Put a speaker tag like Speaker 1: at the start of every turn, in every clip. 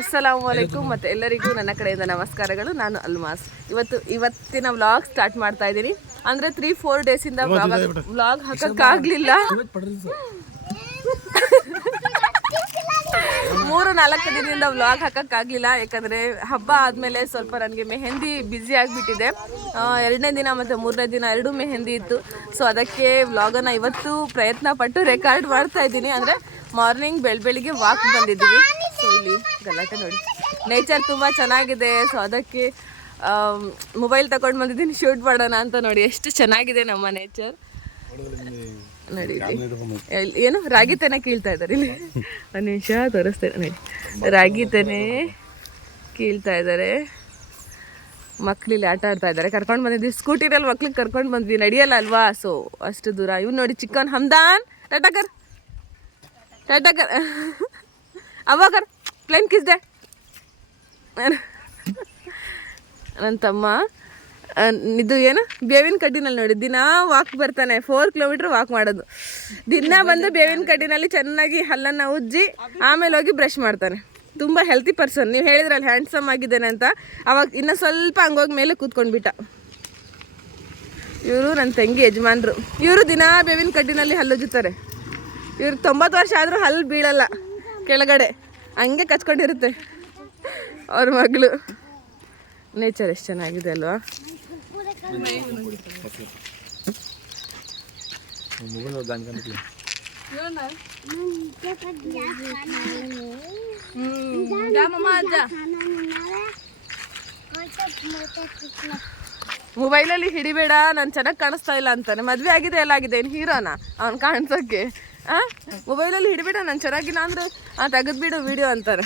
Speaker 1: ಅಸ್ಸಲಾಮು ಅಲೈಕುಮ್ ಮತ್ತೆ ಎಲ್ಲರಿಗೂ ನನ್ನ ಕಡೆಯಿಂದ ನಮಸ್ಕಾರಗಳು. ನಾನು ಅಲ್ಮಾಸ್. ಇವತ್ತು ಇವತ್ತಿನ ವ್ಲಾಗ್ ಸ್ಟಾರ್ಟ್ ಮಾಡ್ತಾ ಇದ್ದೀನಿ. ಅಂದ್ರೆ ತ್ರೀ ಫೋರ್ ಡೇಸ್ ಇಂದ ವ್ಲಾಗ್ ಹಾಕಕ್ಕಾಗ್ಲಿಲ್ಲ. ಮೂರು ನಾಲ್ಕು ದಿನದಿಂದ ವ್ಲಾಗ್ ಹಾಕೋಕ್ಕಾಗಲಿಲ್ಲ ಯಾಕಂದ್ರೆ ಹಬ್ಬ ಆದಮೇಲೆ ಸ್ವಲ್ಪ ನನಗೆ ಮೆಹೆಂದಿ ಬ್ಯುಸಿ ಆಗಿಬಿಟ್ಟಿದೆ. ಎರಡನೇ ದಿನ ಮತ್ತು ಮೂರನೇ ದಿನ ಎರಡೂ ಮೆಹೆಂದಿ ಇತ್ತು. ಸೊ ಅದಕ್ಕೆ ವ್ಲಾಗನ್ನು ಇವತ್ತು ಪ್ರಯತ್ನ ಪಟ್ಟು ರೆಕಾರ್ಡ್ ಮಾಡ್ತಾ ಇದ್ದೀನಿ. ಅಂದರೆ ಮಾರ್ನಿಂಗ್ ಬೆಳ್ ಬೆಳಿಗ್ಗೆ ವಾಕ್ ಬಂದಿದ್ದೀವಿ. ಸೊ ಇಲ್ಲಿ ಗಲಾಟೆ ನೋಡಿ. ನೇಚರ್ ತುಂಬ ಚೆನ್ನಾಗಿದೆ. ಸೊ ಅದಕ್ಕೆ ಮೊಬೈಲ್ ತಗೊಂಡು ಬಂದಿದ್ದೀನಿ. ಶೂಟ್ ಮಾಡೋಣ ಅಂತ ನೋಡಿ. ಎಷ್ಟು ಚೆನ್ನಾಗಿದೆ ನಮ್ಮ ನೇಚರ್ ನೋಡಿ. ಏನು? ರಾಗಿ ತೆನೆ ಕೀಳ್ತಾ ಇದ್ದಾರೆ ಇಲ್ಲಿ. ಒಂದು ನಿಮಿಷ ತೋರಿಸ್ತೇನೆ. ನೋಡಿ. ರಾಗಿ ತೆನೆ ಕೀಳ್ತಾ ಇದ್ದಾರೆ. ಮಕ್ಳಿಲ್ಲಿ ಆಟ ಆಡ್ತಾ ಇದ್ದಾರೆ. ಕರ್ಕೊಂಡು ಬಂದಿದ್ವಿ. ಸ್ಕೂಟಿನಲ್ಲಿ ಮಕ್ಳಿಗೆ ಕರ್ಕೊಂಡು ಬಂದ್ವಿ. ನಡೆಯಲ್ಲ ಅಲ್ವಾ? ಸೊ ಅಷ್ಟು ದೂರ. ಇವ್ ನೋಡಿ ಚಿಕ್ಕನ್ ಹಮ್ದಾನ್. ಟಾಟಾಕರ್ ಟಾಟಾಕರ್ ಅವಾಗರ್ ಪ್ಲೇನ್ ಕಿಸ್ದೆ ನನ್ನ ತಮ್ಮ. ಇದು ಏನು? ಬೇವಿನ ಕಡ್ಡಿನಲ್ಲಿ ನೋಡಿ, ದಿನ ವಾಕ್ ಬರ್ತಾನೆ ಫೋರ್ ಕಿಲೋಮೀಟ್ರ್ ವಾಕ್ ಮಾಡೋದು. ದಿನ ಬಂದು ಬೇವಿನ ಕಡ್ಡಿನಲ್ಲಿ ಚೆನ್ನಾಗಿ ಹಲ್ಲನ್ನು ಉಜ್ಜಿ, ಆಮೇಲೆ ಹೋಗಿ ಬ್ರಷ್ ಮಾಡ್ತಾನೆ. ತುಂಬ ಹೆಲ್ತಿ ಪರ್ಸನ್ ನೀವು ಹೇಳಿದ್ರಲ್ಲ ಹ್ಯಾಂಡ್ಸಮ್ ಆಗಿದ್ದೇನೆ ಅಂತ. ಅವಾಗ ಇನ್ನು ಸ್ವಲ್ಪ ಹಂಗೋಗಿ ಮೇಲೆ ಕೂತ್ಕೊಂಡ್ಬಿಟ್ಟ ಇವರು ನನ್ನ ತಂಗಿ ಯಜಮಾನ್ರು. ಇವರು ದಿನ ಬೇವಿನ ಕಡ್ಡಿನಲ್ಲಿ ಹಲ್ಲುಜ್ಜುತ್ತಾರೆ ಇವ್ರು ತೊಂಬತ್ತು ವರ್ಷ ಆದರೂ ಹಲ್ಲು ಬೀಳಲ್ಲ. ಕೆಳಗಡೆ. ಹಂಗೆ ಕಚ್ಕೊಂಡಿರುತ್ತೆ. ಅವ್ರ ಮಗಳು. ನೇಚರ್ ಎಷ್ಟು ಚೆನ್ನಾಗಿದೆ ಅಲ್ವಾ? ಮೊಬೈಲಲ್ಲಿ ಹಿಡಿಬೇಡ, ನಾನು ಚೆನ್ನಾಗಿ ಕಾಣಿಸ್ತಾ ಇಲ್ಲ ಅಂತಾನೆ. ಮದುವೆ ಆಗಿದೆ, ಎಲ್ಲ ಆಗಿದೆ. ಏನು ಹೀರೋನ? ಅವ್ನು ಕಾಣಿಸೋಕ್ಕೆ ಮೊಬೈಲಲ್ಲಿ ಹಿಡಿಬೇಡ, ನಾನು ಚೆನ್ನಾಗಿಲ್ಲ ಅಂದ್ರೆ ಆ ತೆಗೆದ್ಬಿಡು ವಿಡಿಯೋ ಅಂತಾರೆ.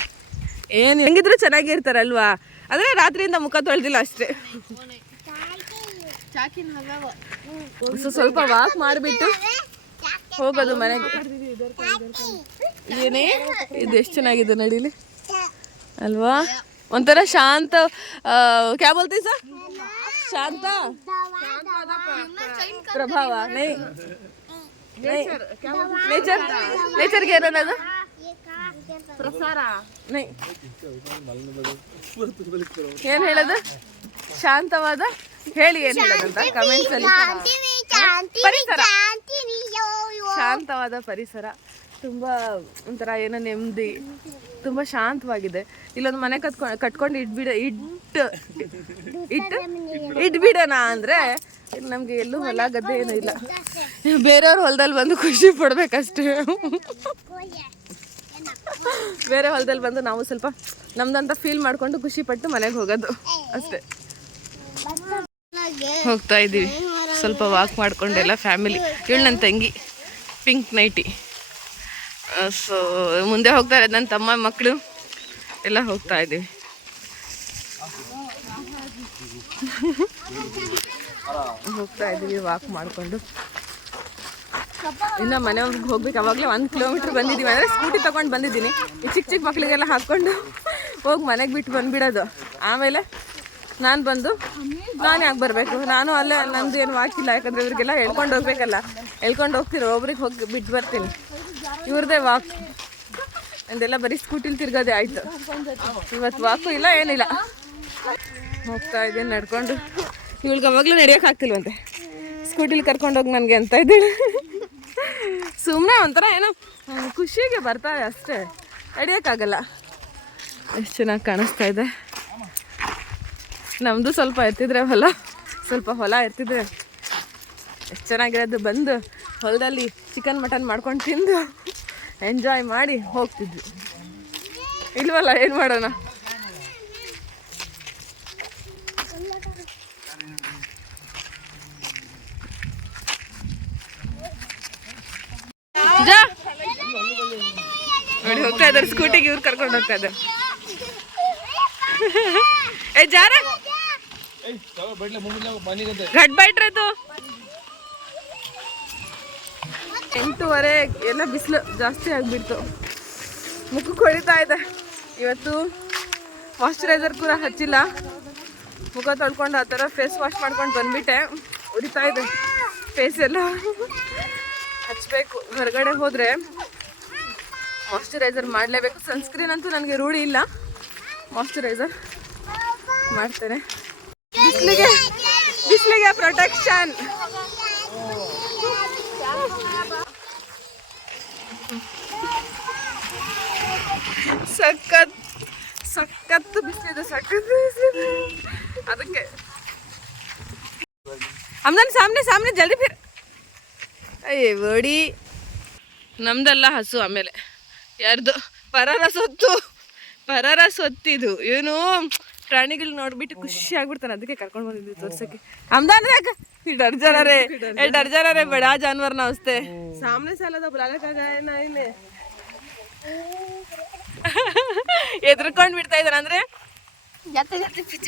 Speaker 1: ಏನು ಹೆಂಗಿದ್ರು ಚೆನ್ನಾಗಿ ಆದರೆ ರಾತ್ರಿಯಿಂದ ಮುಖ ತೊಳೆದಿಲ್ಲ ಅಷ್ಟೇ. ಸೊ ಸ್ವಲ್ಪ ವಾಕ್ ಮಾಡಿಬಿಟ್ಟು ಹೋಗೋದು ಮನೆಗೆ. ಏನೇ? ಇದು ಎಷ್ಟು ಚೆನ್ನಾಗಿದೆ ನಡೀಲಿ? ಅಲ್ವಾ? ಒಂಥರ ಶಾಂತ ಕ್ಯಾ ಬೋಲ್ತಿ ಸರ್? ಶಾಂತ? ಪ್ರಭಾವ ನೈ ನೇಚರ್ ನೇಚರ್ಗೆ ಏನನ್ನದು ಪ್ರಸಾರ. ಏನ್ ಹೇಳೋದು? ಶಾಂತವಾದ? ಹೇಳಿ ಏನ್ ಹೇಳೋದಂತ ಕಮೆಂಟ್ಸ್ ಅಲ್ಲಿ ಪರಿಸರ. ಶಾಂತವಾದ ಪರಿಸರ. ತುಂಬಾ ಒಂಥರ ಏನೋ ನೆಮ್ಮದಿ. ತುಂಬಾ ಶಾಂತವಾಗಿದೆ. ಇಲ್ಲೊಂದು ಮನೆ ಕತ್ಕೊಂಡು ಕಟ್ಕೊಂಡು ಇಟ್ಬಿಡ ಇಟ್ಟು ಇಟ್ಟು ಇಟ್ಬಿಡೋಣ ಅಂದ್ರೆ ನಮ್ಗೆ ಎಲ್ಲೂ ಹೊಲ ಗದ್ದೆ ಏನೂ ಇಲ್ಲ. ಬೇರೆಯವ್ರ ಹೊಲದಲ್ಲಿ ಬಂದು ಖುಷಿ ಪಡ್ಬೇಕಷ್ಟೇ. ಬೇರೆ ಹೊಲದಲ್ಲಿ ಬಂದು ನಾವು ಸ್ವಲ್ಪ ನಮ್ದಂತ ಫೀಲ್ ಮಾಡ್ಕೊಂಡು ಖುಷಿ ಪಟ್ಟು ಮನೆಗೆ ಹೋಗೋದು. ಅಷ್ಟೇ. ಹೋಗ್ತಾ ಇದ್ದೀವಿ. ಸ್ವಲ್ಪ ವಾಕ್ ಮಾಡ್ಕೊಂಡೆಲ್ಲ ಫ್ಯಾಮಿಲಿ ಇವಳು ನನ್ನ ತಂಗಿ. ಪಿಂಕ್ ನೈಟಿ ಸೊ ಮುಂದೆ ಹೋಗ್ತಾರೆ ನನ್ನ ತಮ್ಮ ಮಕ್ಕಳು ಎಲ್ಲ ಹೋಗ್ತಾ ಇದ್ದೀವಿ. ಹೋಗ್ತಾ ಇದ್ದೀವಿ ವಾಕ್ ಮಾಡಿಕೊಂಡು. ಇನ್ನು ಒಂದ್ ಹೋಗ್ಬೇಕು. ಅವಾಗಲೇ ಒಂದು ಕಿಲೋಮೀಟ್ರ್ ಬಂದಿದ್ದೀವಿ ಅಂದರೆ ಸ್ಕೂಟಿ ತೊಗೊಂಡು ಬಂದಿದ್ದೀನಿ. ಈ ಚಿಕ್ಕ ಚಿಕ್ಕ ಮಕ್ಕಳಿಗೆಲ್ಲ ಹಾಕ್ಕೊಂಡು ಹೋಗಿ ಮನೆಗೆ ಬಿಟ್ಟು ಬಂದುಬಿಡೋದು. ಆಮೇಲೆ ನಾನು ಬಂದು ನಾನು ಯಾಕೆ ಬರಬೇಕು. ನಾನು ಅಲ್ಲೇ ನಂದು ಏನು ವಾಕಿಲ್ಲ ಯಾಕಂದರೆ ಇವ್ರಿಗೆಲ್ಲ ಹೇಳ್ಕೊಂಡು ಹೋಗ್ಬೇಕಲ್ಲ. ಹೇಳ್ಕೊಂಡು ಹೋಗ್ತೀನಿ ಒಬ್ರಿಗೆ ಹೋಗಿ ಬಿಟ್ಟು ಬರ್ತೀನಿ. ಇವ್ರದ್ದೇ ವಾಕ್. ಅಂದೆಲ್ಲ ಬರೀ ಸ್ಕೂಟಿಲಿ ತಿರ್ಗೋದೇ ಆಯಿತು. ಇವತ್ತು ವಾಕು ಇಲ್ಲ, ಏನಿಲ್ಲ. ಹೋಗ್ತಾ ಇದ್ದೀನಿ, ನಡ್ಕೊಂಡು. ಇವಳಿಗೆ ಅವಾಗಲೂ ನಡೆಯೋಕೆ ಆಗ್ತಿಲ್ವಂತೆ. ಸ್ಕೂಟಿಲಿ ಕರ್ಕೊಂಡೋಗಿ ನನಗೆ ಅಂತ ಇದ್ದೀನಿ ಸುಮ್ಮನೆ ಒಂಥರ ಏನೋ ಖುಷಿಗೆ ಬರ್ತಾರೆ ಅಷ್ಟೇ. ನಡೆಯೋಕ್ಕಾಗಲ್ಲ ಎಷ್ಟು ಚೆನ್ನಾಗಿ ಕಾಣಿಸ್ತಾ ಇದೆ. ನಮ್ಮದು ಸ್ವಲ್ಪ ಇರ್ತಿದ್ರೆ ಹೊಲ, ಸ್ವಲ್ಪ ಹೊಲ ಇರ್ತಿದ್ರೆ ಎಷ್ಟು ಚೆನ್ನಾಗಿರೋದು ಬಂದು ಹೊಲದಲ್ಲಿ ಚಿಕನ್ ಮಟನ್ ಮಾಡ್ಕೊಂಡು ತಿಂದು ಎಂಜಾಯ್ ಮಾಡಿ ಹೋಗ್ತಿದ್ವಿ. ಇಲ್ವಲ್ಲ, ಏನು ಮಾಡೋಣ? ಜಾ. ನೋಡಿ, ಹೋಗ್ತಾ ಇದ್ದಾರೆ. ಸ್ಕೂಟಿಗೆ ಇವ್ರು ಕರ್ಕೊಂಡು ಹೋಗ್ತಾ ಇದ್ದಾರೆ. ಏ, ಜಾರ. ಘಟ್ ಬೈಟ್ರೆ ಎಂಟೂವರೆ, ಎಲ್ಲ ಬಿಸಿಲು ಜಾಸ್ತಿ ಆಗಿಬಿಡ್ತು. ಮುಖಕ್ಕೆ ಹೊಡಿತಾ ಇದೆ. ಇವತ್ತು ಮಾಯಶ್ಚರೈಸರ್ ಕೂಡ ಹಚ್ಚಿಲ್ಲ. ಮುಖ ತೊಳ್ಕೊಂಡು ಆ ಥರ ಫೇಸ್ ವಾಶ್ ಮಾಡ್ಕೊಂಡು ಬಂದ್ಬಿಟ್ಟೆ. ಉರಿತಾ ಇದೆ. ಫೇಸ್ ಎಲ್ಲ. ಹಚ್ಚಬೇಕು ಹೊರಗಡೆ ಹೋದರೆ ಮಾಯ್ಶ್ಚರೈಸರ್ ಮಾಡಲೇಬೇಕು. ಸನ್ಸ್ಕ್ರೀನ್ ಅಂತೂ ನನಗೆ ರೂಢಿ ಇಲ್ಲ. ಮಾಯ್ಶ್ಚರೈಸರ್ ಮಾಡ್ತೇನೆ. ಬಿಸಿಲಿಗೆ ಬಿಸಿಲಿಗೆ ಪ್ರೊಟೆಕ್ಷನ್ ಸಖತ್ ಸಖತ್ ಬಿಸಿಲಿದೆ, ಸಖತ್ ಅದಕ್ಕೆ. ಅಮ್ಮನ ಸಾಮ್ನೆ ಸಾಮ್ನೆ, ಜಲ್ದಿ ಫಿರ್ ಅಯ್ಯ ಓಡಿ ನಮ್ದಲ್ಲ ಹಸು ಆಮೇಲೆ. ಯಾರ್ದು? ಪರರ ಸೊತ್ತು. ಪರರ ಸೊತ್ತಿದು. ಏನು ಪ್ರಾಣಿಗಳು ನೋಡ್ಬಿಟ್ಟು ಖುಷಿ ಆಗ್ಬಿಡ್ತಾನೆ. ಅದಕ್ಕೆ ಕರ್ಕೊಂಡು ಬಂದಿದ್ವಿ ತೋರ್ಸಕ್ಕೆ. ಅಮ್ದಾನ್ದಾಗ
Speaker 2: ಡರ್ಜನರೇ ಏ ಡರ್ಜನರೇ ಬೇಡ ಜಾನುವಾರು ನಾವಸ್ತೆ ಸಾಮನೆ ಸಾಲದ ಬಲಾಲಕ್ಕಾಗನೇ
Speaker 1: ಎದ್ರಕೊಂಡ್ ಬಿಡ್ತಾ ಇದಾರೆ ಅಂದ್ರೆ?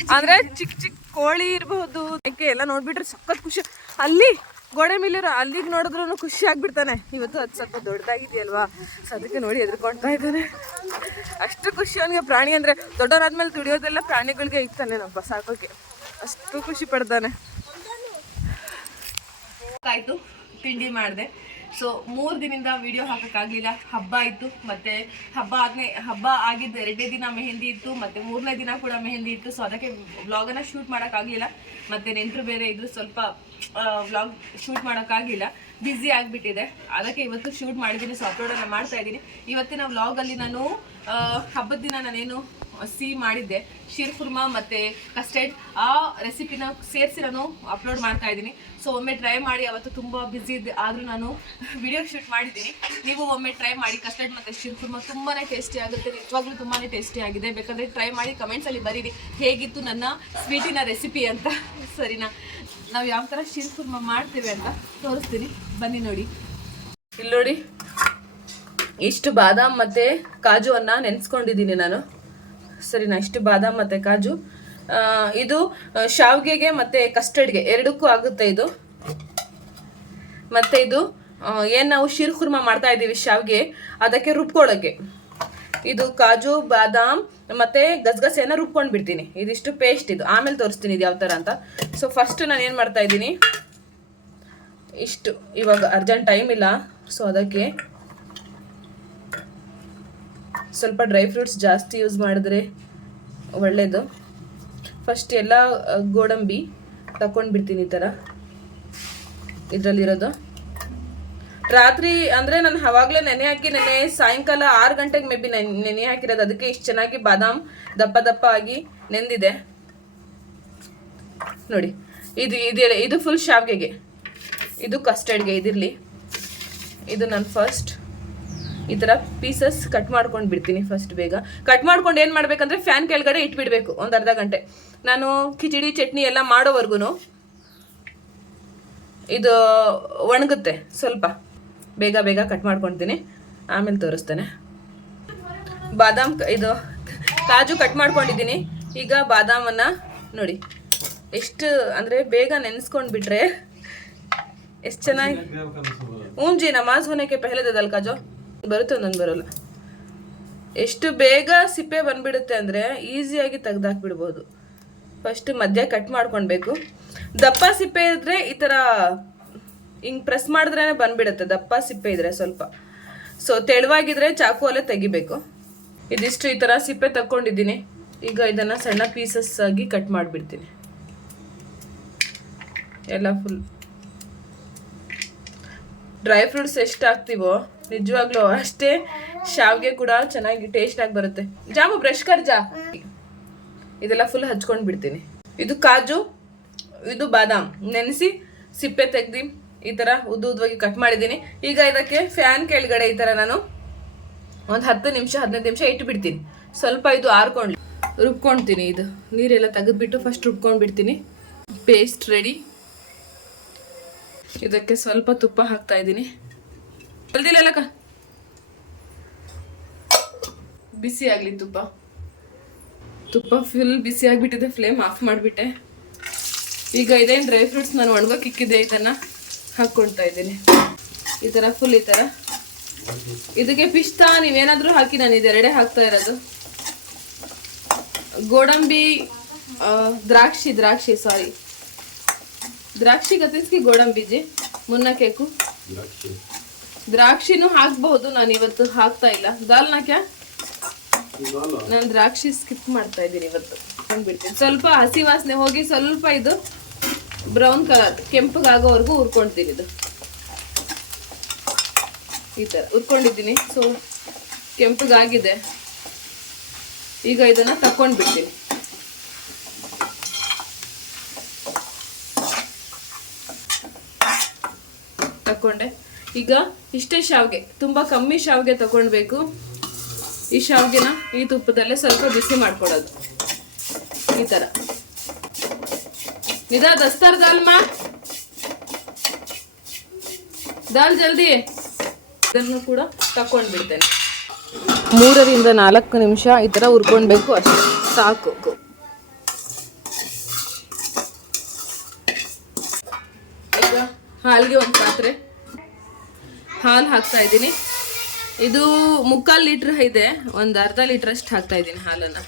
Speaker 1: ಅಂದ್ರೆ ಚಿಕ್ಕ ಚಿಕ್ಕ ಕೋಳಿ ಇರ್ಬಹುದು. ಎಲ್ಲ ನೋಡ್ಬಿಟ್ರೆ ಸಖತ್ ಖುಷಿ. ಅಲ್ಲಿ ಗೋಡೆ ಮೇಲಿರೋ ಅಲ್ಲಿಗೆ ನೋಡಿದ್ರು ಖುಷಿ ಆಗ್ಬಿಡ್ತಾನೆ. ಇವತ್ತು ಅದು ಸ್ವಲ್ಪ ದೊಡ್ಡದಾಗಿದೆಯಲ್ವಾ? ಸೊ ಅದಕ್ಕೆ ನೋಡಿ ಎದ್ರಕೊಳ್ತಾ ಇದ್ದಾನೆ. ಅಷ್ಟು ಖುಷಿ ಅವನಿಗೆ ಪ್ರಾಣಿ ಅಂದ್ರೆ ದೊಡ್ಡವರಾದ್ಮೇಲೆ ದುಡಿಯೋದೆಲ್ಲ ಪ್ರಾಣಿಗಳಿಗೆ ಇಕ್ತಾನೆ ನಮ್ಮ ಸಾಕೋಕೆ ಅಷ್ಟು ಖುಷಿ ಪಡ್ತಾನೆ. ಆಯಿತು, ತಿಂಡಿ ಮಾಡಿದೆ. ಸೊ ಮೂರು ದಿನದಿಂದ ವಿಡಿಯೋ ಹಾಕೋಕ್ಕಾಗಲಿಲ್ಲ. ಹಬ್ಬ ಇತ್ತು, ಮತ್ತೆ ಹಬ್ಬ ಆದನೇ ಹಬ್ಬ ಆಗಿದ್ದು ಎರಡನೇ ದಿನ ಮೆಹಂದಿ ಇತ್ತು, ಮತ್ತೆ ಮೂರನೇ ದಿನ ಕೂಡ ಮೆಹಂದಿ ಇತ್ತು. ಸೊ ಅದಕ್ಕೆ ವ್ಲಾಗನ್ನು ಶೂಟ್ ಮಾಡೋಕ್ಕಾಗಲಿಲ್ಲ. ಮತ್ತೆ ನೆಂಟರು ಬೇರೆ ಇದ್ರು, ಸ್ವಲ್ಪ ವ್ಲಾಗ್ ಶೂಟ್ ಮಾಡೋಕ್ಕಾಗಲಿಲ್ಲ. ಬ್ಯುಸಿ ಆಗಿಬಿಟ್ಟಿದೆ. ಅದಕ್ಕೆ ಇವತ್ತು ಶೂಟ್ ಮಾಡಿದ್ದೀನಿ. ಸೊ ಅಪ್ಲೋಡನ್ನು ಮಾಡ್ತಾ ಇದ್ದೀನಿ. ಇವತ್ತಿನ ವ್ಲಾಗಲ್ಲಿ ನಾನು ಹಬ್ಬದ ದಿನ ನಾನೇನು ಸಿಹಿ ಮಾಡಿದ್ದೆ. ಶೀರ್ ಕುರ್ಮಾ ಮತ್ತು ಕಸ್ಟರ್ಡ್ ಆ ರೆಸಿಪಿನ ಸೇರಿಸಿ ನಾನು ಅಪ್ಲೋಡ್ ಮಾಡ್ತಾ ಇದ್ದೀನಿ. ಸೊ ಒಮ್ಮೆ ಟ್ರೈ ಮಾಡಿ. ಅವತ್ತು ತುಂಬ ಬ್ಯುಸಿ ಇದ್ದೆ. ಆದರೂ ನಾನು ವಿಡಿಯೋ ಶೂಟ್ ಮಾಡಿದ್ದೀನಿ. ನೀವು ಒಮ್ಮೆ ಟ್ರೈ ಮಾಡಿ. ಕಸ್ಟರ್ಡ್ ಮತ್ತು ಶೀರ್ ಕುರ್ಮಾ ತುಂಬಾ ಟೇಸ್ಟಿ ಆಗುತ್ತೆ. ನಿಜವಾಗ್ಲೂ ತುಂಬಾ ಟೇಸ್ಟಿ ಆಗಿದೆ. ಬೇಕಾದರೆ ಟ್ರೈ ಮಾಡಿ ಕಮೆಂಟ್ಸಲ್ಲಿ ಬರೀರಿ. ಹೇಗಿತ್ತು ನನ್ನ ಸ್ವೀಟಿನ ರೆಸಿಪಿ ಅಂತ. ಸರಿನಾ? ನಾವು ಯಾವ ಥರ ಶೀರ್ ಕುರ್ಮಾ ಮಾಡ್ತೇವೆ ಅಂತ ತೋರಿಸ್ತೀನಿ. ಬನ್ನಿ ನೋಡಿ. ಇಲ್ಲಿ ನೋಡಿ. ಇಷ್ಟು ಬಾದಾಮ್ ಮತ್ತು ಕಾಜುವನ್ನು ನೆನೆಸ್ಕೊಂಡಿದ್ದೀನಿ ನಾನು. ಸರಿನಾ? ಇಷ್ಟು ಬಾದಾಮ್ ಮತ್ತು ಕಾಜು. ಇದು ಶಾವಿಗೆಗೆ ಮತ್ತು ಕಸ್ಟರ್ಡ್ಗೆ. ಎರಡಕ್ಕೂ ಆಗುತ್ತೆ ಇದು. ಮತ್ತು ಇದು ಏನು ನಾವು ಶೀರ್ ಮಾಡ್ತಾ ಇದ್ದೀವಿ ಶಾವ್ಗೆ, ಅದಕ್ಕೆ ರುಬ್ಕೊಳ್ಳೋಕ್ಕೆ ಇದು ಕಾಜು, ಬಾದಾಮ್, ಮತ್ತು ಗಸಗಸೆನ ರುಬ್ಕೊಂಡು ಬಿಡ್ತೀನಿ ಇದಿಷ್ಟು ಪೇಸ್ಟ್ ಇದು. ಆಮೇಲೆ ತೋರಿಸ್ತೀನಿ ಇದು ಯಾವ ಥರ ಅಂತ. ಸೊ ಫಸ್ಟ್ ನಾನು ಏನು ಮಾಡ್ತಾ ಇದ್ದೀನಿ? ಇಷ್ಟು. ಇವಾಗ ಅರ್ಜೆಂಟ್ ಟೈಮ್ ಇಲ್ಲ. ಸೊ ಅದಕ್ಕೆ ಸ್ವಲ್ಪ ಡ್ರೈ ಫ್ರೂಟ್ಸ್ ಜಾಸ್ತಿ ಯೂಸ್ ಮಾಡಿದ್ರೆ ಒಳ್ಳೆಯದು ಫಸ್ಟ್ ಎಲ್ಲ ಗೋಡಂಬಿ ತಗೊಂಡು ಬಿಡ್ತೀನಿ ಈ ಥರ ಇದರಲ್ಲಿರೋದು. ರಾತ್ರಿ ಅಂದರೆ ನಾನು ಆವಾಗಲೇ ನೆನೆ ಹಾಕಿ, ನೆನೆ ಸಾಯಂಕಾಲ ಆರು ಗಂಟೆಗೆ ಮೇ ಬಿ ನೆನೆ ಹಾಕಿರೋದು. ಅದಕ್ಕೆ ಇಷ್ಟು ಚೆನ್ನಾಗಿ ಬಾದಾಮ್ ದಪ್ಪ ದಪ್ಪ ಆಗಿ ನೆಂದಿದೆ. ನೋಡಿ, ಇದು ಇದೆಲ್ಲ ಇದು ಫುಲ್ ಶಾವ್ಗೆಗೆ. ಇದು ಕಸ್ಟರ್ಡ್ಗೆ ಇದಿರಲಿ. ಇದು ನಾನು ಫಸ್ಟ್ ಈ ಥರ ಪೀಸಸ್ ಕಟ್ ಮಾಡ್ಕೊಂಡು ಬಿಡ್ತೀನಿ ಫಸ್ಟ್ ಬೇಗ. ಕಟ್ ಮಾಡ್ಕೊಂಡು ಏನು ಮಾಡಬೇಕಂದ್ರೆ ಫ್ಯಾನ್ ಕೆಳಗಡೆ ಇಟ್ಬಿಡಬೇಕು ಒಂದು ಅರ್ಧ ಗಂಟೆ. ನಾನು ಕಿಚಡಿ ಚಟ್ನಿ ಎಲ್ಲ ಮಾಡೋವರೆಗೂ ಇದು ಒಣಗುತ್ತೆ ಸ್ವಲ್ಪ. ಬೇಗ ಬೇಗ ಕಟ್ ಮಾಡ್ಕೊಳ್ತೀನಿ ಆಮೇಲೆ ತೋರಿಸ್ತೇನೆ. ಬಾದಾಮ್ ಇದು ಕಾಜು ಕಟ್ ಮಾಡ್ಕೊಂಡಿದ್ದೀನಿ. ಈಗ ಬಾದಾಮನ್ನು ನೋಡಿ. ಎಷ್ಟು ಅಂದರೆ ಬೇಗ ನೆನೆಸ್ಕೊಂಡು ಬಿಟ್ರೆ ಎಷ್ಟು ಚೆನ್ನಾಗಿ ಹ್ಞೂ ಜಿ ನಮಾಜ್ ಹೋನಕ್ಕೆ ಪೆಹಲದದಲ್ ಕಾಜು? ಬರುತ್ತೆ ಒಂದೊಂದು ಬರೋಲ್ಲ. ಎಷ್ಟು ಬೇಗ ಸಿಪ್ಪೆ ಬಂದ್ಬಿಡುತ್ತೆ ಅಂದರೆ ಈಸಿಯಾಗಿ ತೆಗ್ದಾಕ್ಬಿಡ್ಬೋದು. ಫಸ್ಟ್ ಮಧ್ಯ ಕಟ್ ಮಾಡ್ಕೊಳ್ಬೇಕು ದಪ್ಪ ಸಿಪ್ಪೆ ಇದ್ರೆ ಈ ಥರ ಹಿಂಗೆ ಪ್ರೆಸ್ ಮಾಡಿದ್ರೇ ಬಂದ್ಬಿಡುತ್ತೆ, ದಪ್ಪ ಸಿಪ್ಪೆ ಇದ್ರೆ ಸ್ವಲ್ಪ. ಸೊ ತೆಳುವಾಗಿದ್ರೆ ಚಾಕು ಅಲ್ಲೇ ತೆಗಿಬೇಕು. ಇದಿಷ್ಟು ಈ ಥರ ಸಿಪ್ಪೆ ತಕ್ಕೊಂಡಿದ್ದೀನಿ ಈಗ ಇದನ್ನು ಸಣ್ಣ ಪೀಸಸ್ ಆಗಿ ಕಟ್ ಮಾಡಿಬಿಡ್ತೀನಿ. ಎಲ್ಲ ಫುಲ್ ಡ್ರೈ ಫ್ರೂಟ್ಸ್ ಎಷ್ಟು ಹಾಕ್ತೀವೋ ನಿಜವಾಗ್ಲೂ ಅಷ್ಟೇ. ಶಾವ್ಗೆ ಕೂಡ ಚೆನ್ನಾಗಿ ಟೇಸ್ಟ್ ಆಗಿ ಬರುತ್ತೆ. ಜಾಮು ಬ್ರಷ್ ಕರ್ಜಾ ಇದೆಲ್ಲ ಫುಲ್ ಹಚ್ಕೊಂಡು ಬಿಡ್ತೀನಿ. ಇದು ಕಾಜು, ಇದು ಬಾದಾಮ್. ನೆನೆಸಿ ಸಿಪ್ಪೆ ತೆಗ್ದು ಈ ಥರ ಉದ್ದು ಉದ್ದವಾಗಿ ಕಟ್ ಮಾಡಿದ್ದೀನಿ. ಈಗ ಇದಕ್ಕೆ ಫ್ಯಾನ್ ಕೆಳಗಡೆ ಈ ಥರ ನಾನು ಒಂದು ಹತ್ತು ನಿಮಿಷ, ಹದಿನೈದು ನಿಮಿಷ ಇಟ್ಟು ಬಿಡ್ತೀನಿ. ಸ್ವಲ್ಪ ಇದು ಆರ್ಕೊಂಡು ರುಬ್ಕೊಳ್ತೀನಿ ಇದು. ನೀರೆಲ್ಲ ತೆಗೆದ್ಬಿಟ್ಟು ಫಸ್ಟ್ ರುಬ್ಕೊಂಡು ಬಿಡ್ತೀನಿ. ಪೇಸ್ಟ್ ರೆಡಿ ಇದಕ್ಕೆ ಸ್ವಲ್ಪ ತುಪ್ಪ ಹಾಕ್ತಾ ಇದ್ದೀನಿ. ಅಲ್ದಿಲ್ಲಕ್ಕ ಬಿಸಿ ಆಗಲಿ ತುಪ್ಪ. ತುಪ್ಪ ಫುಲ್ ಬಿಸಿ ಆಗಿಬಿಟ್ಟಿದೆ ಫ್ಲೇಮ್ ಆಫ್ ಮಾಡಿಬಿಟ್ಟೆ. ಈಗ ಇದೇನು ಡ್ರೈ ಫ್ರೂಟ್ಸ್ ನಾನು ಒಣಗೋಕೆ ಇಕ್ಕಿದ್ದೆ ಇದನ್ನು ಹಾಕ್ಕೊಳ್ತಾ ಇದ್ದೀನಿ. ಈ ಥರ ಫುಲ್ ಈ ಥರ ಇದಕ್ಕೆ ಪಿಸ್ತಾ ನೀವೇನಾದರೂ ಹಾಕಿ, ನಾನು ಇದೆರಡೇ ಹಾಕ್ತಾ ಇರೋದು. ಗೋಡಂಬಿ ದ್ರಾಕ್ಷಿ ದ್ರಾಕ್ಷಿ ಸಾರಿ ದ್ರಾಕ್ಷಿ ಕತ್ತಿಸ್ಕಿ ಗೋಡಂಬಿ ಜಿ ಮುನ್ನ ಕೇಕು ದ್ರಾಕ್ಷಿನೂ ಹಾಕ್ಬಹುದು ನಾನು ಇವತ್ತು ಹಾಕ್ತಾ ಇಲ್ಲ. ದಾಲ್ ನಾ ಕ್ಯಾ ನಾನು ದ್ರಾಕ್ಷಿ ಸ್ಕಿಪ್ ಮಾಡ್ತಾ ಇದ್ದೀನಿ ಇವತ್ತು. ಬಂದ್ಬಿಡ್ತೀನಿ. ಸ್ವಲ್ಪ ಹಸಿ ವಾಸನೆ ಹೋಗಿ ಸ್ವಲ್ಪ ಇದು ಬ್ರೌನ್ ಕಲರ್ ಕೆಂಪಗಾಗೋವರೆಗೂ ಹುರ್ಕೊಳ್ತೀನಿ ಇದು. ಈ ಥರ ಹುರ್ಕೊಂಡಿದ್ದೀನಿ. ಸೊ ಕೆಂಪಗಾಗಿದೆ. ಈಗ ಇದನ್ನ ತಕೊಂಡ್ಬಿಡ್ತೀನಿ ತಕೊಂಡೆ ಈಗ ಇಷ್ಟೇ ಶಾವಿಗೆ, ತುಂಬ ಕಮ್ಮಿ ಶಾವಿಗೆ ತಗೊಳ್ಬೇಕು ಈ ಶಾವಿಗೆನ ಈ ತುಪ್ಪದಲ್ಲೇ ಸ್ವಲ್ಪ ಬಿಸಿ ಮಾಡ್ಕೊಳ್ಳೋದು. ಈ ಥರ ಇದಾ ದಸ್ತಾರ್ ದಾಲ್ ಮಾ? ದಾಲ್ ಜಲ್ದಿ. ಇದನ್ನು ಕೂಡ ತಕೊಂಡ್ಬಿಡ್ತೇನೆ ಮೂರರಿಂದ ನಾಲ್ಕು ನಿಮಿಷ ಈ ಥರ ಹುರ್ಕೊಳ್ಬೇಕು ಅಷ್ಟೇ. ಸಾಕು. ಈಗ ಹಾಲಿಗೆ ಒಂದು ಪಾತ್ರೆ. ಹಾಲು ಹಾಕ್ತಾ ಇದ್ದೀನಿ. ಇದು ಮುಕ್ಕಾಲು ಲೀಟ್ರ್ ಇದೆ. ಒಂದು ಅರ್ಧ ಲೀಟ್ರ್ ಅಷ್ಟು ಹಾಕ್ತಾ ಇದ್ದೀನಿ ಹಾಲನ್ನು.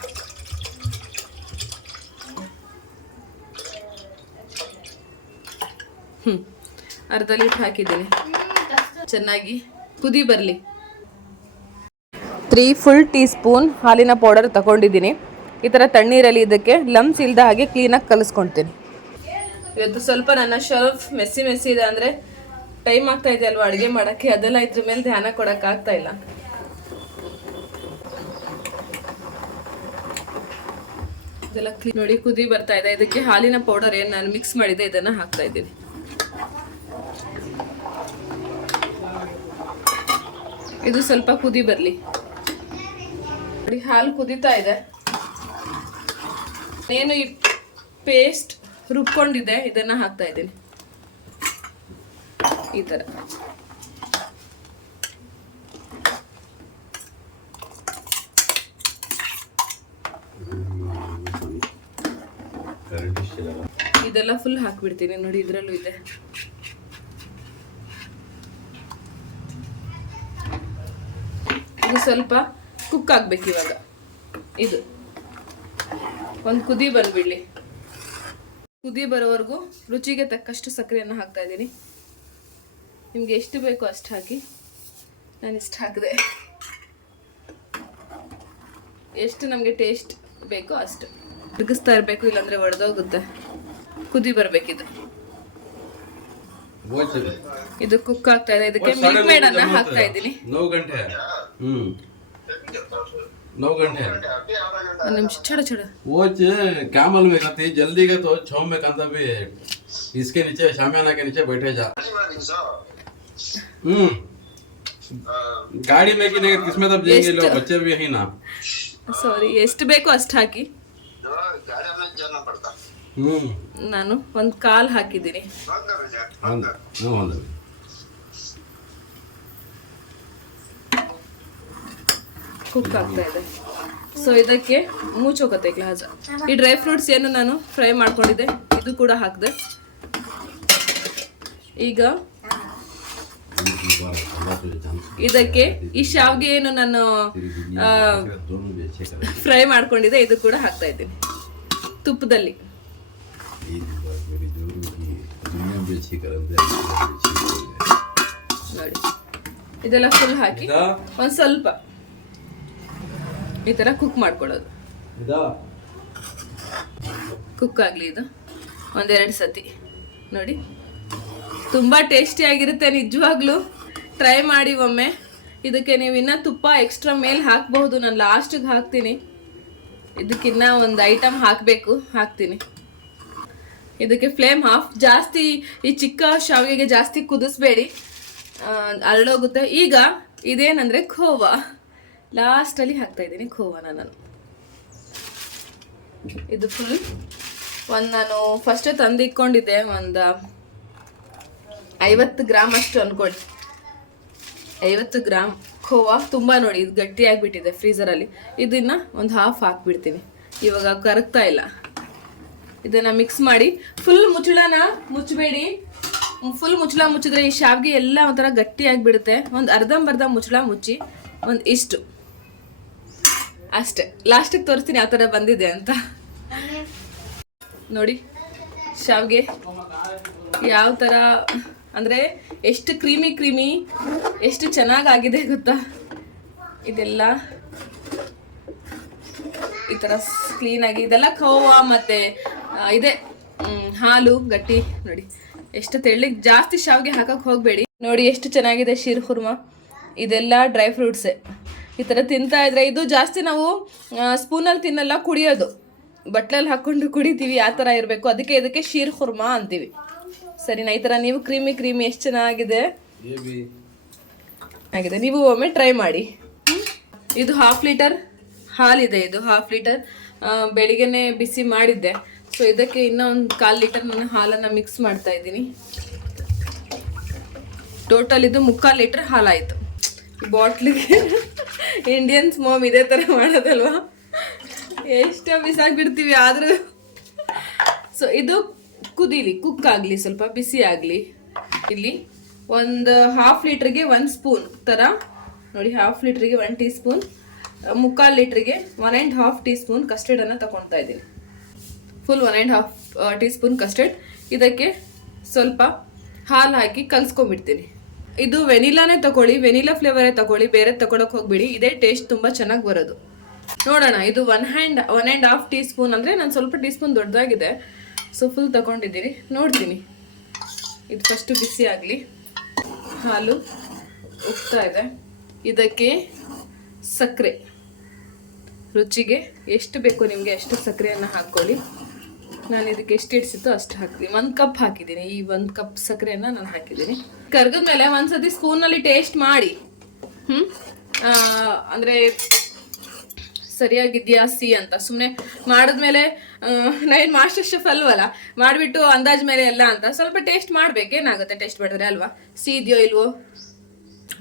Speaker 1: ಹ್ಞೂ ಅರ್ಧ ಲೀಟ್ರ್ ಹಾಕಿದ್ದೀನಿ. ಚೆನ್ನಾಗಿ ಕುದಿ ಬರಲಿ. ತ್ರೀ ಫುಲ್ ಟೀ ಸ್ಪೂನ್ ಹಾಲಿನ ಪೌಡರ್ ತಗೊಂಡಿದ್ದೀನಿ. ಈ ಥರ ತಣ್ಣೀರಲ್ಲಿ ಇದಕ್ಕೆ ಲಮ್ಸ್ ಇಲ್ದ ಹಾಗೆ ಕ್ಲೀನಾಗಿ ಕಲಿಸ್ಕೊಳ್ತೀನಿ ಇವತ್ತು ಸ್ವಲ್ಪ ನನ್ನ ಶರ್ಫ್ ಮೆಸ್ಸಿ ಮೆಸ್ಸಿ ಇದೆ ಅಂದರೆ ಟೈಮ್ ಆಗ್ತಾ ಇದೆ ಅಲ್ವಾ? ಅಡುಗೆ ಮಾಡೋಕ್ಕೆ? ಅದೆಲ್ಲ ಇದ್ರ ಮೇಲೆ ಧ್ಯಾನ ಕೊಡೋಕ್ಕಾಗ್ತಾ ಇಲ್ಲ. ಇದೆಲ್ಲ ನೋಡಿ, ಕುದಿ ಬರ್ತಾ ಇದೆ. ಇದಕ್ಕೆ ಹಾಲಿನ ಪೌಡರ್ ಏನು ನಾನು ಮಿಕ್ಸ್ ಮಾಡಿದೆ ಇದನ್ನು ಹಾಕ್ತಾ ಇದ್ದೀನಿ. ಇದು ಸ್ವಲ್ಪ ಕುದಿ ಬರಲಿ. ನೋಡಿ, ಹಾಲು ಕುದೀತಾ ಇದೆ. ಏನು ಈ ಪೇಸ್ಟ್ ರುಬ್ಕೊಂಡಿದೆ ಇದನ್ನ ಹಾಕ್ತಾ ಇದ್ದೀನಿ. ಈ ಥರ. ಇದೆಲ್ಲ ಫುಲ್ ಹಾಕ್ಬಿಡ್ತೀನಿ ನೋಡಿ ಇದರಲ್ಲೂ ಇದೆ. ಇದು ಸ್ವಲ್ಪ ಕುಕ್ ಆಗ್ಬೇಕು ಇವಾಗ. ಇದು. ಒಂದು ಕುದಿ ಬಂದ್ಬಿಡ್ಲಿ. ಕುದಿ ಬರೋವರೆಗೂ ರುಚಿಗೆ ತಕ್ಕಷ್ಟು ಸಕ್ಕರೆಯನ್ನು ಹಾಕ್ತಾ ಇದ್ದೀನಿ. ನಿಮ್ಗೆ ಎಷ್ಟು ಬೇಕೋ ಅಷ್ಟು ಹಾಕಿ. ನಾನು ಇಷ್ಟು ಹಾಕಿದೆ. ಎಷ್ಟು ನಮಗೆ ಟೇಸ್ಟ್ ಬೇಕೋ ಅಷ್ಟು. ತಿರುಗಿಸ್ತಾ ಇರಬೇಕು ಇಲ್ಲಾಂದರೆ ಒಡೆದೋಗುತ್ತೆ. ಕುದಿ ಬರಬೇಕಿದು. ಇದು ಕುಕ್ ಆಗ್ತಾ ಇದೆ. ಇದಕ್ಕೆ ಮಿಲ್ಕ್ ಮೇಡ್ ಅನ್ನ ಹಾಕ್ತಾ ಇದ್ದೀನಿ.
Speaker 3: ಗಂಟೆ. ಹ್ಮ್.
Speaker 1: ಗಂಟೆ. ನಿಮಿಷ ಚಡ ಚಡ
Speaker 3: ಓಚ್ ಕ್ಯಾಮಲ್ ಬೇಕಂತ ಜಲ್ದಿಗೆ ತೋ ಚೌಮ್ ಬೇಕಂತ ಬಿ ಇಸ್ಕೆ ನಿಚೆ ಶಾಮಿಯಾನಕ್ಕೆ ನಿಚೆ ಬೈಠೆ ಜಾ हम्म गाड़ी में कि नहीं किसमें तब जाएंगे लोग बच्चे भी यही ना
Speaker 1: ಸಾರಿ ಎಷ್ಟು ಬೇಕೋ ಅಷ್ಟು ಹಾಕಿ
Speaker 3: हम्म
Speaker 1: ನಾನು ಒಂದು ಕಾಲ್ ಹಾಕಿದ್ದೀನಿ
Speaker 3: ಒಂದು ಹ್ಞೂ ಒಂದು
Speaker 1: ಕುಕ್ ಆಗ್ತಾ ಇದೆ ಸೊ ಇದಕ್ಕೆ ಮೂಚೋಕತ್ತೆ ಗ್ಲಾಸ್ ಈ ಡ್ರೈ ಫ್ರೂಟ್ಸ್ ಏನು ನಾನು ಫ್ರೈ ಮಾಡ್ಕೊಂಡಿದ್ದೆ ಇದು ಕೂಡ ಹಾಕಿದೆ ಈಗ ಇದಕ್ಕೆ ಈ ಶಾವ್ಗೆ ಏನು ನಾನು ಫ್ರೈ ಮಾಡ್ಕೊಂಡಿದ್ದೆ ಇದು ಕೂಡ ಹಾಕ್ತಾ ಇದ್ದೀನಿ. ತುಪ್ಪದಲ್ಲಿ. ನೋಡಿ. ಇದೆಲ್ಲ ಫುಲ್ ಹಾಕಿ ಒಂದು ಸ್ವಲ್ಪ ಈ ತರ ಕುಕ್ ಮಾಡ್ಕೊಳ್ಳೋದು. ಕುಕ್ ಆಗ್ಲಿ ಇದು. ಒಂದೆರಡು ಸತಿ. ನೋಡಿ. ತುಂಬ ಟೇಸ್ಟಿಯಾಗಿರುತ್ತೆ ನಿಜವಾಗ್ಲೂ. ಟ್ರೈ ಮಾಡಿ ಒಮ್ಮೆ. ಇದಕ್ಕೆ ನೀವು ಇನ್ನೂ ತುಪ್ಪ ಎಕ್ಸ್ಟ್ರಾ ಮೇಲೆ ಹಾಕಬಹುದು. ನಾನು ಲಾಸ್ಟಿಗೆ ಹಾಕ್ತೀನಿ. ಇದಕ್ಕಿನ್ನ ಒಂದು ಐಟಮ್ ಹಾಕಬೇಕು. ಹಾಕ್ತೀನಿ. ಇದಕ್ಕೆ ಫ್ಲೇಮ್ ಆಫ್ ಜಾಸ್ತಿ, ಈ ಚಿಕ್ಕ ಶಾವಿಗೆಗೆ ಜಾಸ್ತಿ ಕುದಿಸ್ಬೇಡಿ. ಅರಳೋಗುತ್ತೆ. ಈಗ ಇದೇನಂದರೆ ಖೋವಾ. ಲಾಸ್ಟಲ್ಲಿ ಹಾಕ್ತಾ ಇದ್ದೀನಿ ಖೋವಾನ ನಾನು. ಇದು ಫುಲ್ ಒಂದು ನಾನು ಫಸ್ಟೇ ತಂದಿಟ್ಕೊಂಡಿದ್ದೆ, ಒಂದು ಐವತ್ತು ಗ್ರಾಮ್ ಅಷ್ಟು ಅನ್ಕೊಳ್ಳಿ ಐವತ್ತು ಗ್ರಾಮ್ ಖೋವಾ ತುಂಬ ನೋಡಿ, ಇದು ಗಟ್ಟಿಯಾಗಿಬಿಟ್ಟಿದೆ ಫ್ರೀಸರಲ್ಲಿ ಇದನ್ನು ಒಂದು ಹಾಫ್ ಹಾಕ್ಬಿಡ್ತೀನಿ. ಇವಾಗ ಕರಗ್ತಾ ಇಲ್ಲ. ಇದನ್ನು ಮಿಕ್ಸ್ ಮಾಡಿ ಫುಲ್ ಮುಚ್ಚಳನ ಮುಚ್ಚಬೇಡಿ. ಫುಲ್ ಮುಚ್ಚಳ ಮುಚ್ಚಿದ್ರೆ ಈ ಶಾವಿಗೆ ಎಲ್ಲ ಒಂಥರ ಗಟ್ಟಿಯಾಗಿಬಿಡುತ್ತೆ. ಒಂದು ಅರ್ಧಂಬರ್ಧ ಮುಚ್ಚಳ ಮುಚ್ಚಿ, ಒಂದು ಇಷ್ಟು. ಅಷ್ಟೇ. ಲಾಸ್ಟಿಗೆ ತೋರಿಸ್ತೀನಿ ಯಾವ ಥರ ಬಂದಿದೆ ಅಂತ. ನೋಡಿ, ಶಾವಿಗೆ ಯಾವ ಥರ ಅಂದರೆ ಎಷ್ಟು ಕ್ರೀಮಿ ಕ್ರೀಮಿ, ಎಷ್ಟು ಚೆನ್ನಾಗಾಗಿದೆ ಗೊತ್ತಾ? ಇದೆಲ್ಲ ಈ ಥರ ಕ್ಲೀನಾಗಿ ಇದೆಲ್ಲ ಕೋವಾ ಮತ್ತು ಇದೆ. ಹಾಲು, ಗಟ್ಟಿ, ನೋಡಿ. ಎಷ್ಟು ತೆಳ್ಳಗೆ ಜಾಸ್ತಿ ಶಾವಿಗೆ ಹಾಕಕ್ಕೆ ಹೋಗಬೇಡಿ. ನೋಡಿ ಎಷ್ಟು ಚೆನ್ನಾಗಿದೆ ಶೀರ್ ಹುರ್ಮ ಇದೆಲ್ಲ ಡ್ರೈ ಫ್ರೂಟ್ಸೇ ಈ ಥರ ತಿಂತಾ ಇದ್ರೆ ಇದು ಜಾಸ್ತಿ ನಾವು ಸ್ಪೂನಲ್ಲಿ ತಿನ್ನಲ್ಲ, ಕುಡಿಯೋದು. ಬಟ್ಲಲ್ಲಿ ಹಾಕ್ಕೊಂಡು ಕುಡಿತೀವಿ, ಆ ಥರ ಇರಬೇಕು. ಅದಕ್ಕೆ ಇದಕ್ಕೆ ಶೀರ್ ಹುರ್ಮ ಅಂತೀವಿ. ಸರಿನಾ ಈ ಥರ ನೀವು ಕ್ರೀಮಿ ಕ್ರೀಮಿ ಎಷ್ಟು ಚೆನ್ನಾಗಿದೆ? ಆಗಿದೆ. ನೀವು ಒಮ್ಮೆ ಟ್ರೈ ಮಾಡಿ? ಇದು ಹಾಫ್ ಲೀಟರ್ ಹಾಲಿದೆ ಇದು ಹಾಫ್ ಲೀಟರ್ ಬೆಳಿಗ್ಗೆನೆ ಬಿಸಿ ಮಾಡಿದ್ದೆ. ಸೊ ಇದಕ್ಕೆ ಇನ್ನೂ ಒಂದು ಕಾಲು ಲೀಟರ್ ನಾನು ಹಾಲನ್ನು ಮಿಕ್ಸ್ ಮಾಡ್ತಾ ಇದ್ದೀನಿ. ಟೋಟಲ್ ಇದು ಮುಕ್ಕಾಲು ಲೀಟರ್ ಹಾಲಾಯಿತು. ಬಾಟ್ಲಿಗೆ ಇಂಡಿಯನ್ಸ್ ಮಾಮ್ ಇದೇ ಥರ ಮಾಡೋದಲ್ವಾ? ಎಷ್ಟು ಬಿಸಾಕ್ಬಿಡ್ತೀವಿ ಆದರೂ. ಸೊ ಇದು ಕುದೀಲಿ ಕುಕ್ ಆಗಲಿ, ಸ್ವಲ್ಪ ಬಿಸಿ ಆಗಲಿ. ಇಲ್ಲಿ ಒಂದು ಹಾಫ್ ಲೀಟ್ರಿಗೆ ಒಂದು ಸ್ಪೂನ್ ಥರ ನೋಡಿ ಹಾಫ್ ಲೀಟ್ರಿಗೆ ಒನ್ ಟೀ ಸ್ಪೂನ್ ಮುಕ್ಕಾಲು ಲೀಟ್ರಿಗೆ one and half teaspoon ಕಸ್ಟರ್ಡನ್ನು ತಗೊಳ್ತಾ ಇದ್ದೀನಿ. Full one and half teaspoon custard ಇದಕ್ಕೆ ಸ್ವಲ್ಪ ಹಾಲು ಹಾಕಿ ಕಲಿಸ್ಕೊಂಡ್ಬಿಡ್ತೀನಿ. ಇದು ವೆನಿಲಾನೇ ತಗೊಳ್ಳಿ ವೆನಿಲಾ ಫ್ಲೇವರೇ ತಗೊಳ್ಳಿ ಬೇರೆ ತಗೊಳಕ್ಕೆ ಹೋಗ್ಬಿಡಿ. ಇದೇ ಟೇಸ್ಟ್ ತುಂಬ ಚೆನ್ನಾಗಿ ಬರೋದು. ನೋಡೋಣ, ಇದು one hand one and half teaspoon ಅಂದರೆ ನಾನು ಸ್ವಲ್ಪ ಟೀ ಸ್ಪೂನ್ ದೊಡ್ಡದಾಗಿದೆ. ಸೊ ಫುಲ್ ತಗೊಂಡಿದ್ದೀನಿ ನೋಡ್ತೀನಿ. ಇದು ಫಸ್ಟು ಬಿಸಿ ಆಗಲಿ. ಹಾಲು ಉಗ್ತಾ ಇದೆ. ಇದಕ್ಕೆ ಸಕ್ಕರೆ. ರುಚಿಗೆ ಎಷ್ಟು ಬೇಕು ನಿಮಗೆ ಅಷ್ಟು ಸಕ್ಕರೆಯನ್ನು ಹಾಕ್ಕೊಳ್ಳಿ. ನಾನು ಇದಕ್ಕೆ ಎಷ್ಟು ಇಡ್ಸಿತ್ತು ಅಷ್ಟು ಹಾಕ್ತೀನಿ. ಒಂದು ಕಪ್ ಹಾಕಿದ್ದೀನಿ. ಈ ಒಂದು ಕಪ್ ಸಕ್ಕರೆಯನ್ನು ನಾನು ಹಾಕಿದ್ದೀನಿ. ಕರ್ದಿದ್ಮೇಲೆ ಒಂದು ಸತಿ ಸ್ಪೂನಲ್ಲಿ ಟೇಸ್ಟ್ ಮಾಡಿ. ಹ್ಞೂ ಅಂದರೆ ಸರಿಯಾಗಿದ್ಯಾ, ಸಿ ಅಂತ. ಸುಮ್ಮನೆ ಮಾಡಿದ್ಮೇಲೆ ನೈನ್ ಮಾಸ್ಟರ್ ಶೆಫ್ ಅಲ್ವಲ್ಲ, ಮಾಡಿಬಿಟ್ಟು ಅಂದಾಜ್ ಮೇಲೆ ಎಲ್ಲ ಅಂತ ಸ್ವಲ್ಪ ಟೇಸ್ಟ್ ಮಾಡ್ಬೇಕು, ಏನಾಗುತ್ತೆ ಟೇಸ್ಟ್ ಮಾಡಿದ್ರೆ ಅಲ್ವಾ? ಸಿ ಇದೆಯೋ ಇಲ್ವೋ?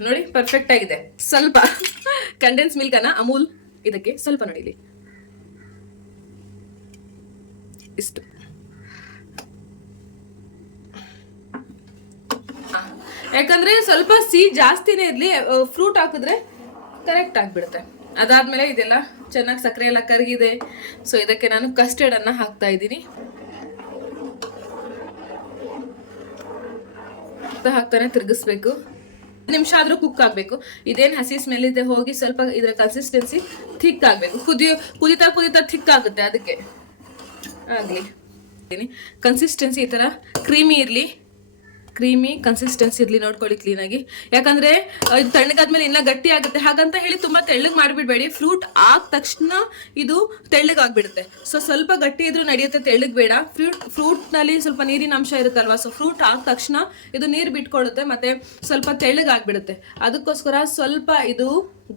Speaker 1: ನೋಡಿ ಪರ್ಫೆಕ್ಟ್ ಆಗಿದೆ. ಸ್ವಲ್ಪ ಕಂಡೆನ್ಸ್ ಅನ್ನ ಅಮೂಲ್ ಇದಕ್ಕೆ ಸ್ವಲ್ಪ ನಡೀಲಿ. ಇಷ್ಟು. ಯಾಕಂದ್ರೆ ಸ್ವಲ್ಪ ಸಿಹಿ ಜಾಸ್ತಿನೇ ಇರಲಿ ಫ್ರೂಟ್ ಹಾಕಿದ್ರೆ ಕರೆಕ್ಟ್ ಆಗಿಬಿಡುತ್ತೆ. ಅದಾದ್ಮೇಲೆ ಇದೆಲ್ಲ ಚೆನ್ನಾಗಿ ಸಕ್ಕರೆ ಎಲ್ಲ ಕರಗಿದೆ. ಸೊ ಇದಕ್ಕೆ ನಾನು ಕಸ್ಟರ್ಡ್ ಅನ್ನ ಹಾಕ್ತಾ ಇದ್ದೀನಿ. ಹಾಕ್ತಾನೆ ತಿರುಗಿಸ್ಬೇಕು. ನಿಮಿಷ ಆದ್ರೂ ಕುಕ್ ಆಗಬೇಕು. ಇದೇನು ಹಸಿ ಸ್ಮೆಲ್ ಇದೆ, ಹೋಗಿ ಸ್ವಲ್ಪ ಇದರ ಕನ್ಸಿಸ್ಟೆನ್ಸಿ ಥಿಕ್ ಆಗಬೇಕು. ಕುದಿಯೋ ಕುದಿತಾ ಕುದಿತಾ ಥಿಕ್ ಆಗುತ್ತೆ, ಅದಕ್ಕೆ. ಆಗಲಿ. ಕನ್ಸಿಸ್ಟೆನ್ಸಿ ಈ ಥರ ಕ್ರೀಮಿ ಇರಲಿ. ಕ್ರೀಮಿ ಕನ್ಸಿಸ್ಟೆನ್ಸಿ ಇರಲಿ ನೋಡ್ಕೊಳ್ಳಿ ಕ್ಲೀನಾಗಿ ಯಾಕಂದರೆ ಇದು ತಣ್ಣಗಾದ್ಮೇಲೆ ಇನ್ನೂ ಗಟ್ಟಿ ಆಗುತ್ತೆ. ಹಾಗಂತ ಹೇಳಿ ತುಂಬ ತೆಳ್ಳಗೆ ಮಾಡಿಬಿಡಬೇಡಿ. ಫ್ರೂಟ್ ಆದ ತಕ್ಷಣ ಇದು ತೆಳ್ಳಗಾಗ್ಬಿಡುತ್ತೆ ಸೊ ಸ್ವಲ್ಪ ಗಟ್ಟಿ ಇದ್ರೂ ನಡೆಯುತ್ತೆ, ತೆಳ್ಳಗೆ ಬೇಡ. ಫ್ರೂಟ್ ಫ್ರೂಟ್ನಲ್ಲಿ ಸ್ವಲ್ಪ ನೀರಿನ ಅಂಶ ಇರುತ್ತಲ್ವ? ಸೊ ಫ್ರೂಟ್ ಆದ ತಕ್ಷಣ ಇದು ನೀರು ಬಿಟ್ಕೊಳ್ಳುತ್ತೆ ಮತ್ತು ಸ್ವಲ್ಪ ತೆಳ್ಳಗಾಗ್ಬಿಡುತ್ತೆ ಅದಕ್ಕೋಸ್ಕರ ಸ್ವಲ್ಪ ಇದು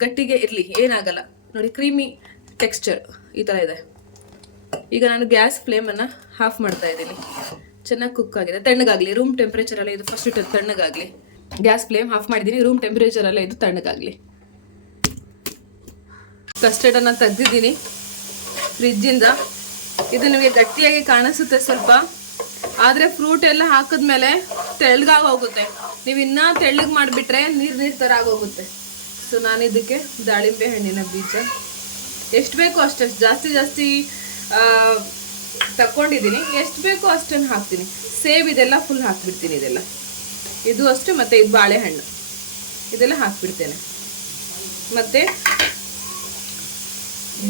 Speaker 1: ಗಟ್ಟಿಗೆ ಇರಲಿ. ಏನಾಗಲ್ಲ. ನೋಡಿ, ಕ್ರೀಮಿ ಟೆಕ್ಸ್ಚರ್ ಈ ಥರ ಇದೆ. ಈಗ ನಾನು ಗ್ಯಾಸ್ ಫ್ಲೇಮನ್ನು ಹಾಫ್ ಮಾಡ್ತಾ ಇದ್ದೀನಿ. ಚೆನ್ನಾಗಿ ಕುಕ್ ಆಗಿದೆ. ತಣ್ಣಗಾಗ್ಲಿ ರೂಮ್ ಟೆಂಪ್ರೇಚರಲ್ಲೇ ಇದು ಫಸ್ಟ್ ತಣ್ಣಗಾಗಲಿ. ಗ್ಯಾಸ್ ಫ್ಲೇಮ್ ಆಫ್ ಮಾಡಿದ್ದೀನಿ ರೂಮ್ ಟೆಂಪ್ರೇಚರಲ್ಲೇ ಇದು ತಣ್ಣಗಾಗಲಿ. ಕಸ್ಟರ್ಡನ್ನು ತೆಗ್ದಿದ್ದೀನಿ. ಫ್ರಿಜ್ಜಿಂದ ಇದು. ನಿಮಗೆ ಗಟ್ಟಿಯಾಗಿ ಕಾಣಿಸುತ್ತೆ ಸ್ವಲ್ಪ. ಆದರೆ ಫ್ರೂಟ್ ಎಲ್ಲ ಹಾಕಿದ್ಮೇಲೆ ತೆಳ್ಳಗಾಗಿ ಹೋಗುತ್ತೆ ನೀವು ಇನ್ನ ತೆಳ್ಳಗೆ ಮಾಡಿಬಿಟ್ರೆ ನೀರು ನೀರು ಥರ ಆಗೋಗುತ್ತೆ. ಸೊ ನಾನು ಇದಕ್ಕೆ ದಾಳಿಂಬೆ ಹಣ್ಣಿನ ಬೀಜ. ಎಷ್ಟು ಬೇಕೋ ಅಷ್ಟಷ್ಟು ಜಾಸ್ತಿ ಜಾಸ್ತಿ ಆ, ತಕೊಂಡಿದ್ದೀನಿ ಎಷ್ಟು ಬೇಕೋ ಅಷ್ಟನ್ನು ಹಾಕ್ತೀನಿ. ಸೇವ್ ಇದೆಲ್ಲ ಫುಲ್ ಹಾಕ್ಬಿಡ್ತೀನಿ ಇದೆಲ್ಲ. ಇದು ಅಷ್ಟು ಮತ್ತು ಇದು ಬಾಳೆಹಣ್ಣು. ಇದೆಲ್ಲ ಹಾಕ್ಬಿಡ್ತೇನೆ. ಮತ್ತು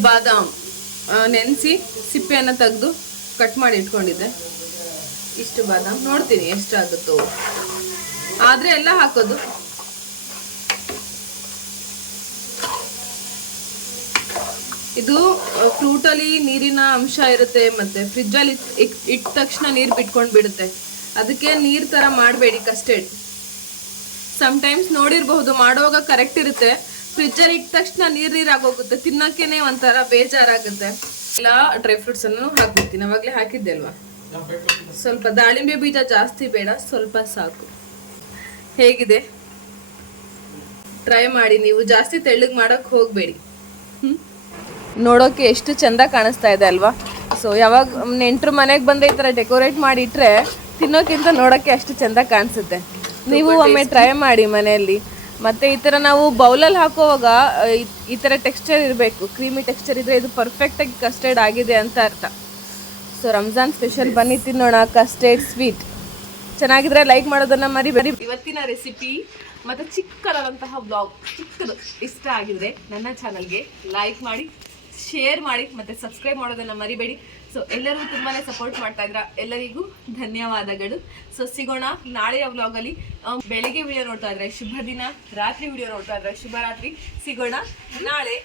Speaker 1: ಬಾದಾಮ್ ನೆನೆಸಿ ಸಿಪ್ಪೆಯನ್ನು ತೆಗೆದು ಕಟ್ ಮಾಡಿ ಇಟ್ಕೊಂಡಿದ್ದೆ. ಇಷ್ಟು ಬಾದಾಮ್. ನೋಡ್ತೀನಿ ಎಷ್ಟಾಗುತ್ತೋ. ಆದರೆ ಎಲ್ಲ ಹಾಕೋದು. ಇದು ಫ್ರೂಟಲ್ಲಿ ನೀರಿನ ಅಂಶ ಇರುತ್ತೆ ಮತ್ತೆ ಫ್ರಿಜ್ಜಲ್ಲಿ ಇಟ್ಟ ತಕ್ಷಣ ನೀರು ಬಿಟ್ಕೊಂಡು ಬಿಡುತ್ತೆ. ಅದಕ್ಕೆ ನೀರು ಥರ ಮಾಡಬೇಡಿ ಕಸ್ಟರ್ಡ್ ಸಮ್ಟೈಮ್ಸ್ ನೋಡಿರಬಹುದು, ಮಾಡುವಾಗ ಕರೆಕ್ಟ್ ಇರುತ್ತೆ. ಫ್ರಿಜ್ಜಲ್ಲಿ ಇಟ್ಟ ತಕ್ಷಣ ನೀರು ನೀರು ಆಗೋಗುತ್ತೆ ತಿನ್ನೋಕ್ಕೇನೆ ಒಂಥರ ಬೇಜಾರಾಗುತ್ತೆ. ಎಲ್ಲ ಡ್ರೈ ಫ್ರೂಟ್ಸನ್ನು ಹಾಕ್ಬಿಡ್ತೀನಿ. ಅವಾಗಲೇ ಹಾಕಿದ್ದೆ ಅಲ್ವಾ? ಸ್ವಲ್ಪ ದಾಳಿಂಬೆ ಬೀಜ ಜಾಸ್ತಿ ಬೇಡ, ಸ್ವಲ್ಪ ಸಾಕು. ಹೇಗಿದೆ? ಟ್ರೈ ಮಾಡಿ, ನೀವು ಜಾಸ್ತಿ ತೆಳ್ಳಗೆ ಮಾಡೋಕ್ಕೆ ಹೋಗಬೇಡಿ. ನೋಡೋಕೆ ಎಷ್ಟು ಚಂದ ಕಾಣಿಸ್ತಾ ಇದೆ ಅಲ್ವಾ? ಸೊ ಯಾವಾಗ ನೆಂಟರು ಮನೆಗೆ ಬಂದ ಈ ಥರ ಡೆಕೋರೇಟ್ ಮಾಡಿಟ್ರೆ ತಿನ್ನೋಕ್ಕಿಂತ ನೋಡೋಕ್ಕೆ ಅಷ್ಟು ಚಂದ ಕಾಣಿಸುತ್ತೆ. ನೀವು ಒಮ್ಮೆ ಟ್ರೈ ಮಾಡಿ ಮನೆಯಲ್ಲಿ. ಮತ್ತೆ ಈ ಥರ ನಾವು ಬೌಲಲ್ಲಿ ಹಾಕುವಾಗ ಈ- ಥರ ಟೆಕ್ಸ್ಚರ್ ಇರಬೇಕು. ಕ್ರೀಮಿ ಟೆಕ್ಸ್ಚರ್ ಇದ್ರೆ ಇದು ಪರ್ಫೆಕ್ಟಾಗಿ ಕಸ್ಟರ್ಡ್ ಆಗಿದೆ ಅಂತ ಅರ್ಥ. ಸೊ ರಂಜಾನ್ ಸ್ಪೆಷಲ್ ಬನ್ನಿ ತಿನ್ನೋಣ. ಕಸ್ಟರ್ಡ್ ಸ್ವೀಟ್ ಚೆನ್ನಾಗಿದ್ರೆ ಲೈಕ್ ಮಾಡೋದನ್ನ ಮರಿ ಬರಿ ಇವತ್ತಿನ ರೆಸಿಪಿ ಮತ್ತು ಚಿಕ್ಕದಾದಂತಹ ಬ್ಲಾಗ್ ಚಿಕ್ಕದು ಇಷ್ಟ ಆಗಿದ್ರೆ ನನ್ನ ಚಾನಲ್ಗೆ ಲೈಕ್ ಮಾಡಿ ಶೇರ್ ಮಾಡಿ ಮತ್ತು ಸಬ್ಸ್ಕ್ರೈಬ್ ಮಾಡೋದನ್ನು ಮರಿಬೇಡಿ. ಸೊ ಎಲ್ಲರೂ ತುಂಬಾ ಸಪೋರ್ಟ್ ಮಾಡ್ತಾ ಇದ್ರ. ಎಲ್ಲರಿಗೂ ಧನ್ಯವಾದಗಳು. ಸೊ ಸಿಗೋಣ ನಾಳೆಯ ವ್ಲಾಗಲ್ಲಿ ಬೆಳಿಗ್ಗೆ ವಿಡಿಯೋ ನೋಡ್ತಾ ಇದ್ರೆ ಶುಭ ದಿನ ರಾತ್ರಿ ವಿಡಿಯೋ ನೋಡ್ತಾ ಇದ್ರೆ ಶುಭ ರಾತ್ರಿ ಸಿಗೋಣ ನಾಳೆ.